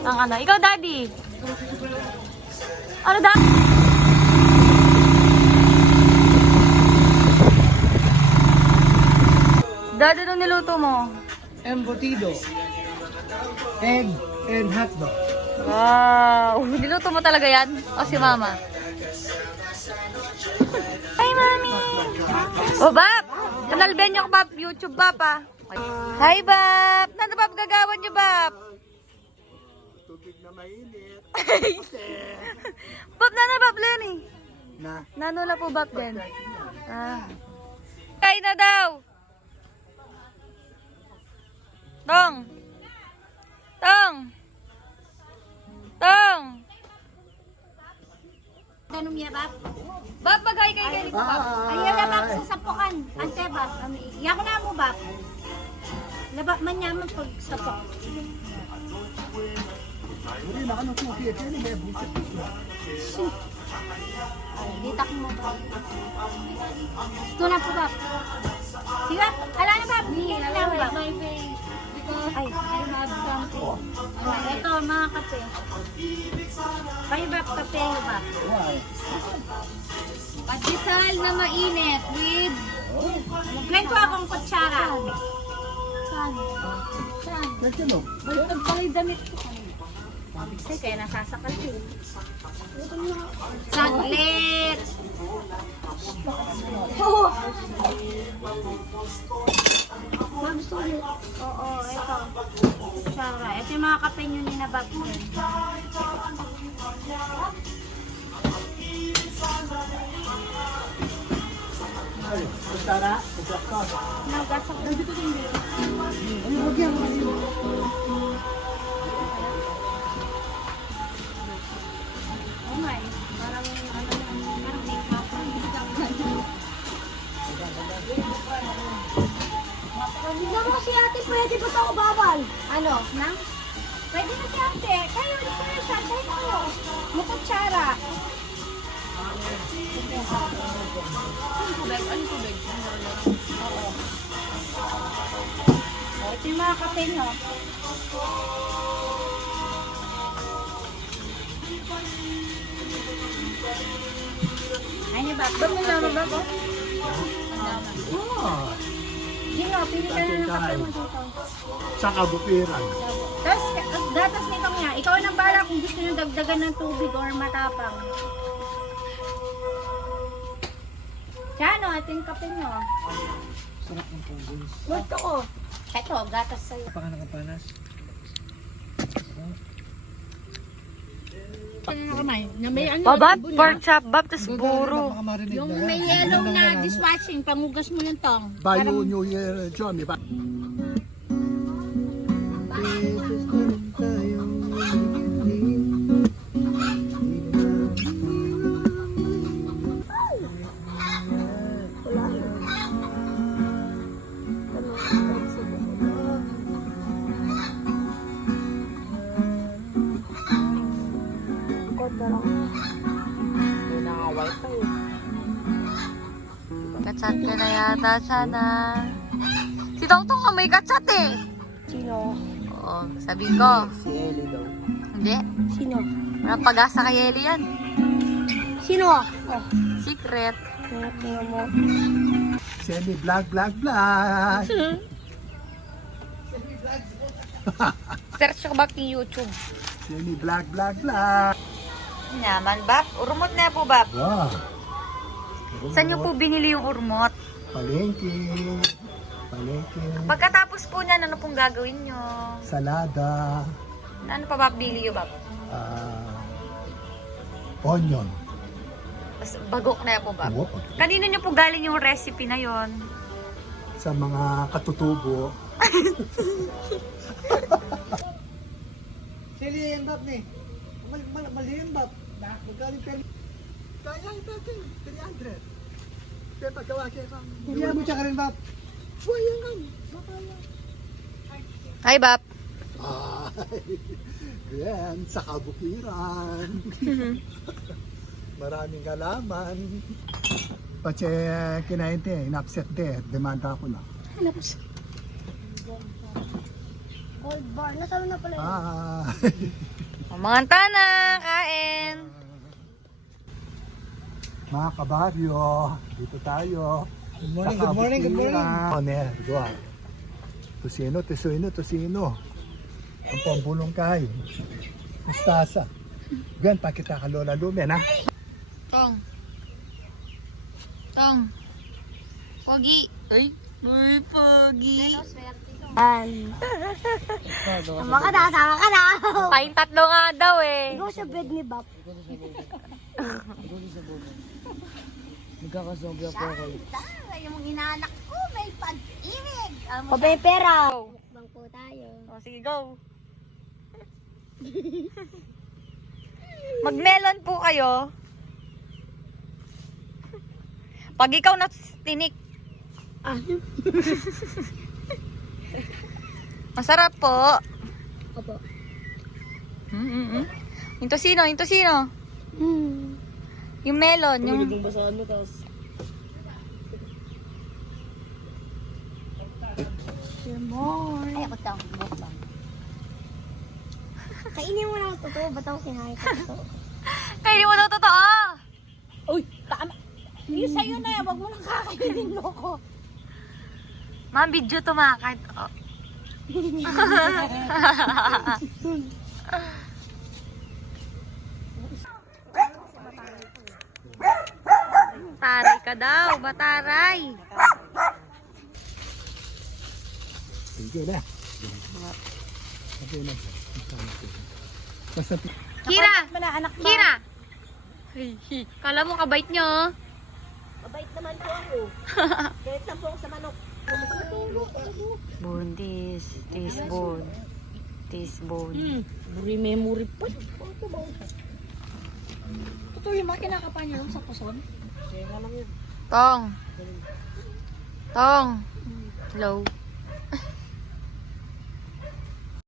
Ang ano. Ikaw, Daddy. Ano, Daddy? Daddy, anong niluto mo? Embutido. Egg and hotdog. Wow! Niluto mo talaga yan? O si Mama? Hi, Mami! O, Bap! Kanalben niyo ko, Bap. YouTube, Bap, ah. Hi, Bap! Nano, Bap? Gagawan niyo, Bap? Tubig na mainit. Bap, nano, Bap, Lenny? Na. Nano na po, Bap, din? Ah. Kain na daw! Tong! Tong! Tong! Tanong niya, Bap? Bap, bagay kay Kelly ko, Bap. Ayaw na, Bap, sa sapukan. Ante, Bap. Iyak na mo, Bap. Labak man niya man pag sapok. Hindi na ano po. Kaya may busit. Ay, ditak mo, Bap. Ito na po, Bap. Sige, Bap. Ala na, Bap. Hindi na, Bap. Ay, I have something. Ito, mga kape. Kayo, Bap, kape nyo, Bap. Wow. Patisal na mainit with... Maglen ko akong kutsara. Saan? Saan? Nagkano? Baliktad pala yung damit ko. Kasi kaya nasasakal ko. Saglit! Ma'am, gusto ko yun. Oo, ito. Kutsara. Ito yung mga kape nyo ni Nabag. Ay, kutsara. Kutsara. Nagasak na dito din dito. Ano ba yan? Oh my. Parang make-up. Tignan mo si ate, pwede ba ito bawal? Ano? Na? Pwede na si ate. Kayo, di ko yung siya. Kayo ko. Mukutsara. Ano tubig? Ano tubig? Oo. Ito yung mga kape nyo. Ay, ni Bab. Bab, may laro ba ko? Ah, Gino, pili ka na ng kape mo dito. sa kabukiran. Tapos, gatas nito nga. Ikaw ang bala kung gusto nyo dagdagan ng tubig or matapang. Siya, no? Ito yung kape nyo. Sarap ng panggulis. Gusto ko. Ito, gatas sa'yo. Paka nakapanas. O, Bap, pork chop, Bap, tas buro. Yung may yellow na dishwashing, pangugas mo ng tong. Bayo New Year, Johnny. Kachat ka na yata, sana. Si Tongtong nga may kachat eh. Sino? Oo, sabi ko. Si Ellie daw. Hindi. Sino? Walang pag-asa kay Ellie yan. Sino? Oh, Secret. tingnan mo. Si Ellie, vlog. Search ko back yung YouTube. Si Ellie, vlog. Naman, Bap. Urmot na po, Bap. Wow. Saan niyo po binili yung urmot? Palengke. Pagkatapos po niyan, ano pong gagawin niyo? Salada. Ano pa, Bap, bili niyo, Bap? Onion. Mas bagok na yan po, Bap. Oo, Kanino niyo po galing yung recipe na yon? sa mga katutubo. Sili yan, Bab, ni. Mali yan, Bab. Magaling ka. Kaya yung natin, 300. Kaya pagkawa siya kang... Hindi mo siya ka rin, Bab. Buhay yan lang. Makaya. Hi, Bap. Yan, sa kabukiran. Maraming kalaman. Pati kinain te, in-upset te, demanda ko na. Gold bar. Nasaan na pala yun? O, mga antana, kain. Mga kabaryo, dito tayo. Good morning, good morning, good morning. Gawa. Tosino. Ang pambulong kay. Mustasa. Gan, pakita ka Lola Lumen, ha? Tong. Pogi. Ay, pogi. Sama ka na. Tayong tatlo nga daw eh. Ikaw sa bed ni Bap. Nagkakasobra po ako. Yung inanak ko, may pag-ibig. O may pera. Bang po tayo. O, sige, go. Mag-melon po kayo. Pag ikaw na tinik. Masarap po. Opo. Yung tosino. Yung melon, yung... Yung basahan mo, tapos Ay, ako daw. Kainin mo lang totoo. Ba't ako kinain ko totoo? Kainin mo daw totoo. Uy, tama. Yung sa'yo na yan. Huwag mo nang kakainin loko. Ma'am, video to mga kahit... Oh. Taray ka daw, bataray. Sige na. Basta Kira! Anak ba? Kira! Kala mo kabait nyo. Oh. Mabait naman po ako. Kahit lang po ako sa manok. Buntis, teasbone. Memory pa. totoo yung mga kinakapan niyo sa puson. Tong. Hello.